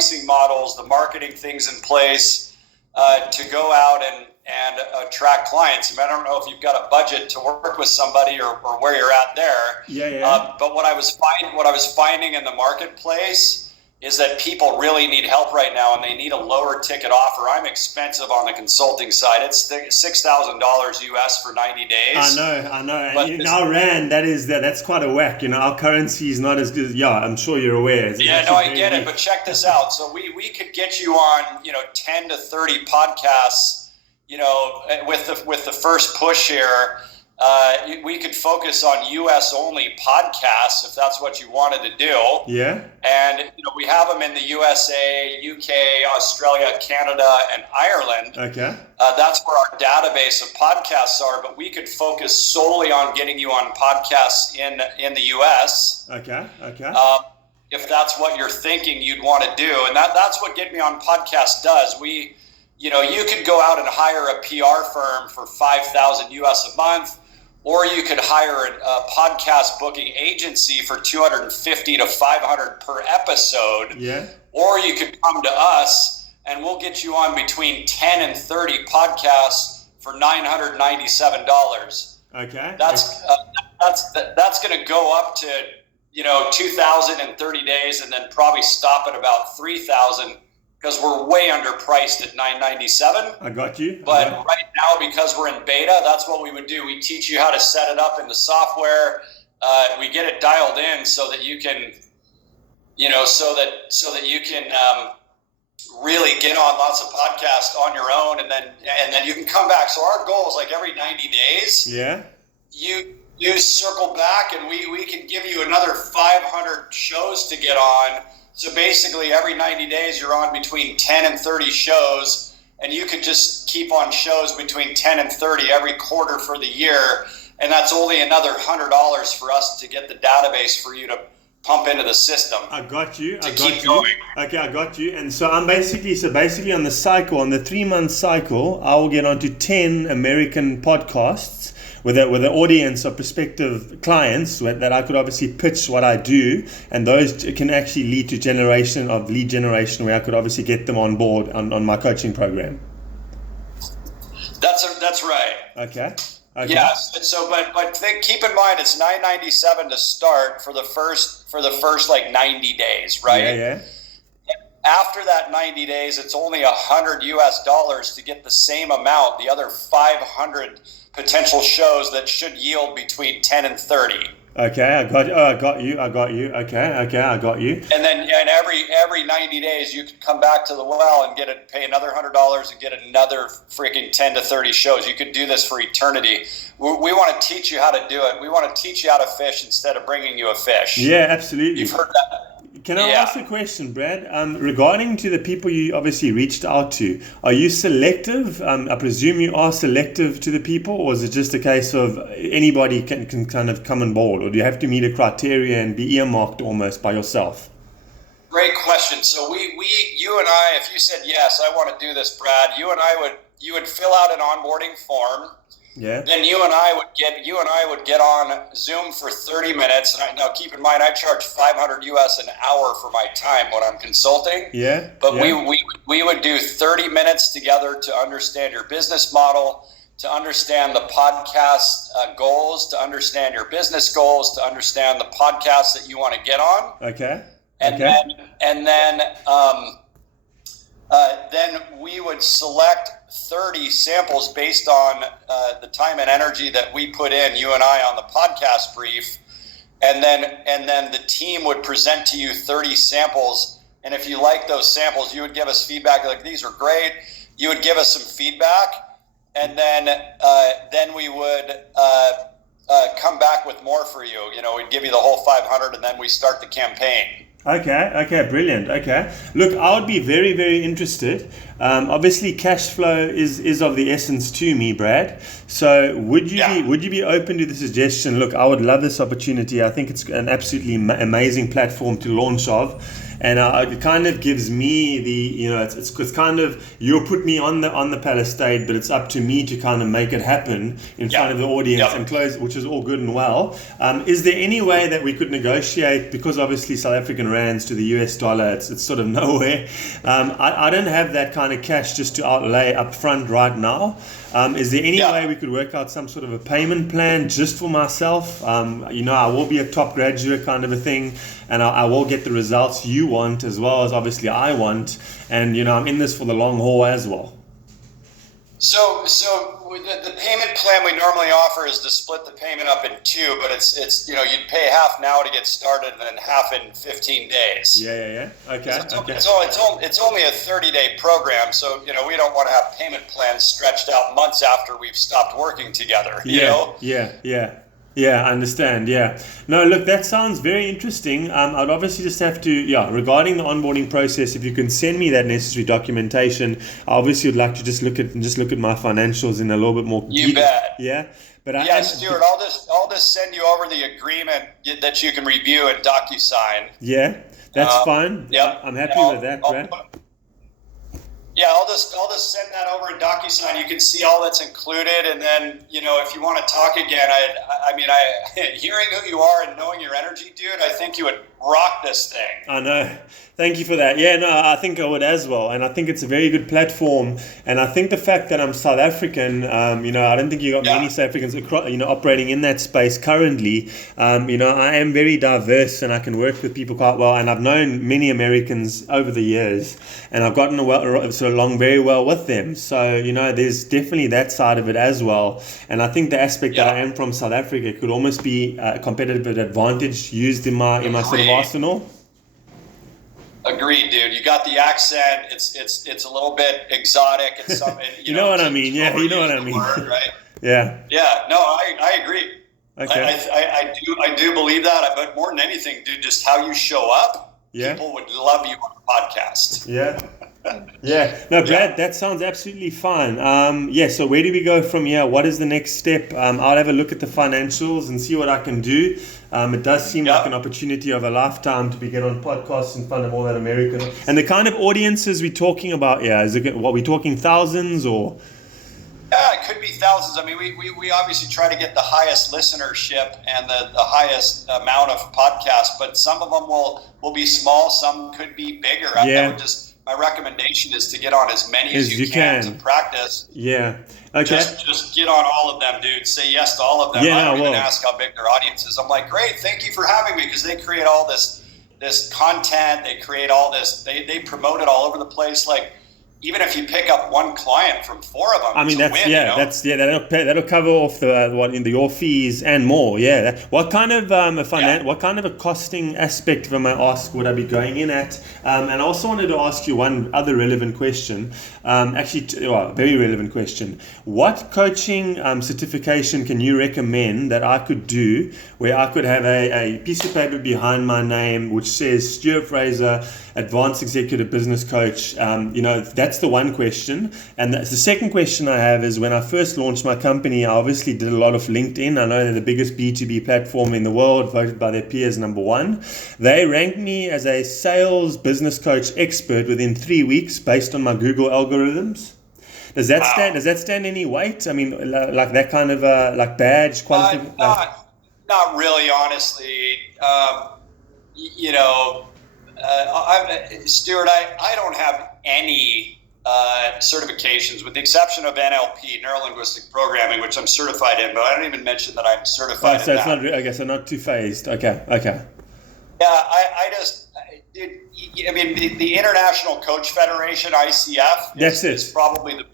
pricing models, the marketing things in place to go out and attract clients. I don't know if you've got a budget to work with somebody or where you're at there. But what I was finding in the marketplace is that people really need help right now, and they need a lower ticket offer. I'm expensive on the consulting side. It's $6,000 US for 90 days. I know. But in our rand, that's quite a whack. Our currency is not as good. Yeah, I'm sure you're aware. I get it. But check this out. So we could get you on, 10 to 30 podcasts, with the first push here. We could focus on US only podcasts if that's what you wanted to do. Yeah. And we have them in the USA, UK, Australia, Canada, and Ireland. Okay. That's where our database of podcasts are, but we could focus solely on getting you on podcasts in the US. Okay. If that's what you're thinking you'd want to do. And that's what Get Me On Podcast does. You could go out and hire a PR firm for $5,000 US a month, or you could hire a podcast booking agency for $250 to $500 per episode. Yeah. Or you could come to us and we'll get you on between 10 and 30 podcasts for $997. Okay. That's going to go up to 2,000 in 30 days, and then probably stop at about 3,000. Because we're way underpriced at $997. I got you. But right now, because we're in beta, that's what we would do. We teach you how to set it up in the software. We get it dialed in so that you can, so that you can really get on lots of podcasts on your own, and then you can come back. So our goal is like every 90 days. Yeah. You circle back, and we can give you another 500 shows to get on. So basically, every 90 days, you're on between 10 and 30 shows, and you could just keep on shows between 10 and 30 every quarter for the year, and that's only another $100 for us to get the database for you to pump into the system. I got you. Going. Okay, I got you. And so I'm basically on the cycle, on the 3-month cycle, I will get onto 10 American podcasts with an audience of prospective clients that I could obviously pitch what I do, and those can actually lead to lead generation where I could obviously get them on board on my coaching program. That's right. Okay. Yes. So, but keep in mind it's $997 to start for the first like 90 days, right? Yeah. After that 90 days, it's only $100 US to get the same amount, the other 500 potential shows that should yield between 10 and 30. Okay, I got you. Okay, I got you. And then every 90 days, you can come back to the well and pay another $100 and get another freaking 10 to 30 shows. You could do this for eternity. We want to teach you how to do it. We want to teach you how to fish instead of bringing you a fish. Yeah, absolutely. You've heard that. Can I ask a question, Brad? Regarding to the people you obviously reached out to, are you selective? I presume you are selective to the people, or is it just a case of anybody can kind of come on board, or do you have to meet a criteria and be earmarked almost by yourself? Great question. So you and I, if you said yes, I want to do this, Brad, you would fill out an onboarding form. Yeah. Then you and I would get on Zoom for 30 minutes. And now keep in mind, I charge $500 US an hour for my time when I'm consulting. Yeah. But we would do 30 minutes together to understand your business model, to understand the podcast goals, to understand your business goals, to understand the podcast that you want to get on. Okay. Then we would select 30 samples based on the time and energy that we put in, you and I, on the podcast brief, and then the team would present to you 30 samples. And if you like those samples, you would give us feedback like, these are great. You would give us some feedback, and then we would come back with more for you. We'd give you the whole 500, and then we start the campaign. Okay, brilliant. Okay, look, I would be very, very interested. Obviously, cash flow is of the essence to me, Brad. So, would you be open to the suggestion? Look, I would love this opportunity. I think it's an absolutely amazing platform to launch of. and it kind of gives me it's kind of, you'll put me on the palisade, but it's up to me to kind of make it happen in front of the audience and close, which is all good and well. Is there any way that we could negotiate, because obviously South African rands to the US dollar, it's sort of nowhere. I don't have that kind of cash just to outlay up front right now. Is there any way we could work out some sort of a payment plan just for myself? I will be a top graduate kind of a thing, and I will get the results you want as well as obviously I want, and I'm in this for the long haul as well. So the payment plan we normally offer is to split the payment up in two, but it's you'd pay half now to get started and then half in 15 days. Yeah. Okay. It's only a 30-day program, so we don't want to have payment plans stretched out months after we've stopped working together. Yeah, I understand. Yeah. No, look, that sounds very interesting. I'd obviously just have to, regarding the onboarding process, if you can send me that necessary documentation, I obviously would like to just look at my financials in a little bit more detail. You bet. Yeah. But Stuart, I'll just send you over the agreement that you can review and DocuSign. Yeah, that's fine. Yeah. I'm happy with that, Brad. Yeah, I'll just send that over in DocuSign. You can see all that's included, and then if you want to talk again, I mean, hearing who you are and knowing your energy, dude, I think you would rock this thing. I know. Thank you for that. Yeah, no, I think I would as well, and I think it's a very good platform. And I think the fact that I'm South African, I don't think you got many South Africans, operating in that space currently. I am very diverse, and I can work with people quite well. And I've known many Americans over the years, and I've gotten along very well with them. So there's definitely that side of it as well. And I think the aspect that I am from South Africa could almost be a competitive advantage used in my sort of arsenal. Agreed, dude. You got the accent. It's a little bit exotic. It's something. You know what I mean? Yeah, you know what I mean. Word, right? Yeah. Yeah. No, I agree. Okay. I do believe that. But more than anything, dude, just how you show up. Yeah. People would love you on the podcast. Yeah. Yeah. No, Brad, that sounds absolutely fine. So where do we go from here? What is the next step? I'll have a look at the financials and see what I can do. It does seem like an opportunity of a lifetime to be get on podcasts in front of all that American. And the kind of audiences we're talking about, is it what we're talking, thousands or? Yeah, it could be thousands. I mean, we obviously try to get the highest listenership and the highest amount of podcasts, but some of them will be small, some could be bigger. My recommendation is to get on as many as you can to practice. Yeah. Okay. Just get on all of them, dude. Say yes to all of them. I don't even ask how big their audience is. I'm like, great, thank you for having me, because they create all this content. They create all this. They promote it all over the place. Like, even if you pick up one client from four of them, I mean, that'll cover off your fees and more. Yeah. What kind of what kind of a costing aspect, if I may ask, would I be going in at? And I also wanted to ask you one other relevant question. Very relevant question. What coaching certification can you recommend that I could do where I could have a piece of paper behind my name which says Stuart Fraser, Advanced Executive Business Coach? That's the one question. And the second question I have is, when I first launched my company, I obviously did a lot of LinkedIn. I know they're the biggest B2B platform in the world, voted by their peers number one. They ranked me as a sales business coach expert within 3 weeks based on my Google algorithms. Does that stand any weight? I mean, like that kind of badge qualification? Not really, honestly. Stuart, I don't have any certifications, with the exception of NLP, Neuro-Linguistic Programming, which I'm certified in, but I don't even mention that I'm certified in that. So it's not, so not too phased. Okay. Yeah, the International Coach Federation, ICF, is probably the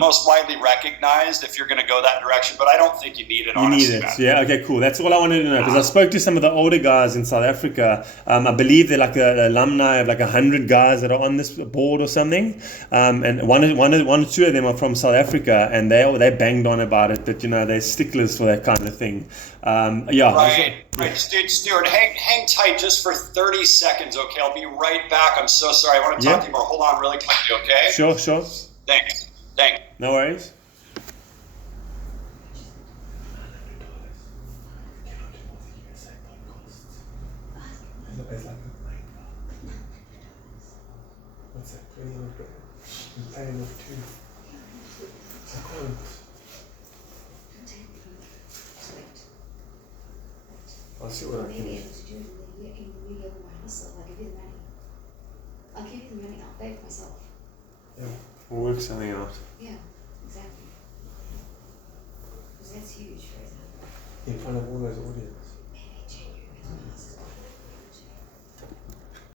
most widely recognized if you're going to go that direction, but I don't think you need it, honestly. You need it, yeah, okay, cool. That's all I wanted to know, because I spoke to some of the older guys in South Africa. I believe they're like the alumni of like 100 guys that are on this board or something, and one or two of them are from South Africa, and they banged on about it, that they're sticklers for that kind of thing. Right. Stuart, hang tight just for 30 seconds, okay? I'll be right back. I'm so sorry. I want to talk to you more. Hold on really quickly, okay? Sure. Thanks. No worries. What's that? 21 grand. I'm paying off 2. I can't. I'll see what I can do. Maybe able to do it in the year of my hustle. I'll give you the money. I'll give you the money. I'll pay for myself. Yeah, we'll work something out. Yeah, exactly. Because that's huge, Fraser. In front of all those audience.